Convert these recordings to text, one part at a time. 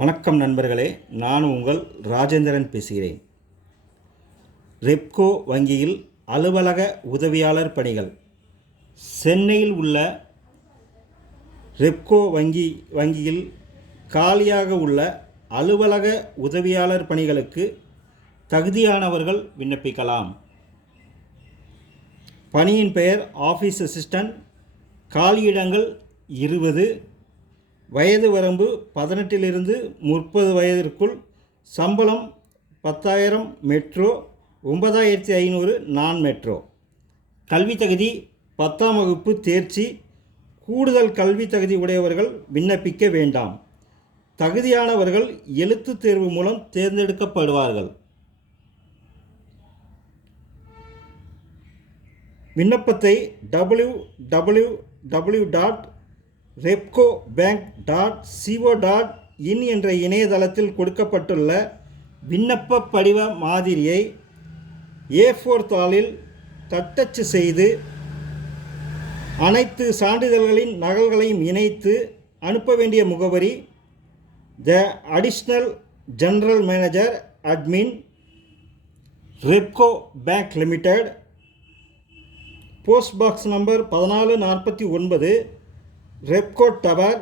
வணக்கம் நண்பர்களே நான் உங்கள் ராஜேந்திரன் பேசுகிறேன். ரெப்கோ வங்கியில் அலுவலக உதவியாளர் பணிகள். சென்னையில் உள்ள ரெப்கோ வங்கி வங்கியில் காலியாக உள்ள அலுவலக உதவியாளர் பணிகளுக்கு தகுதியானவர்கள் விண்ணப்பிக்கலாம். பணியின் பெயர் ஆஃபீஸ் அசிஸ்டன்ட் காலியிடங்கள் இருபது வயது வரம்பு பதினெட்டிலிருந்து முப்பது வயதிற்குள் சம்பளம் பத்தாயிரம் மெட்ரோ ஒன்பதாயிரத்தி ஐநூறு நான் மெட்ரோ கல்வி தகுதி பத்தாம் வகுப்பு தேர்ச்சி கூடுதல் கல்வி தகுதி உடையவர்கள் விண்ணப்பிக்க வேண்டாம். தகுதியானவர்கள் எழுத்துத் தேர்வு மூலம் தேர்ந்தெடுக்கப்படுவார்கள். விண்ணப்பத்தை W W W dot Repco bank dot CO dot in என்ற இணையதளத்தில் கொடுக்கப்பட்டுள்ள விண்ணப்ப படிவ மாதிரியை ஏ ஃபோர் தாளில் தட்டச்சு செய்து அனைத்து சான்றிதழ்களின் நகல்களையும் இணைத்து அனுப்ப வேண்டிய முகவரி the additional general manager admin Repco bank limited post box number பதினாலு நாற்பத்தி ஒன்பது. Repco tower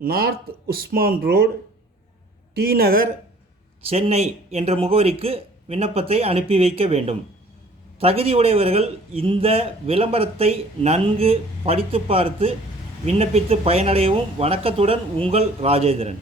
north Usman road T Nagar Chennai என்ற முகவரிக்கு விண்ணப்பத்தை அனுப்பி வைக்க வேண்டும். தகுதியுடையவர்கள் இந்த விளம்பரத்தை நன்கு படித்து பார்த்து விண்ணப்பித்து பயனடையவும் வணக்கத்துடன் உங்கள் ராஜேந்திரன்.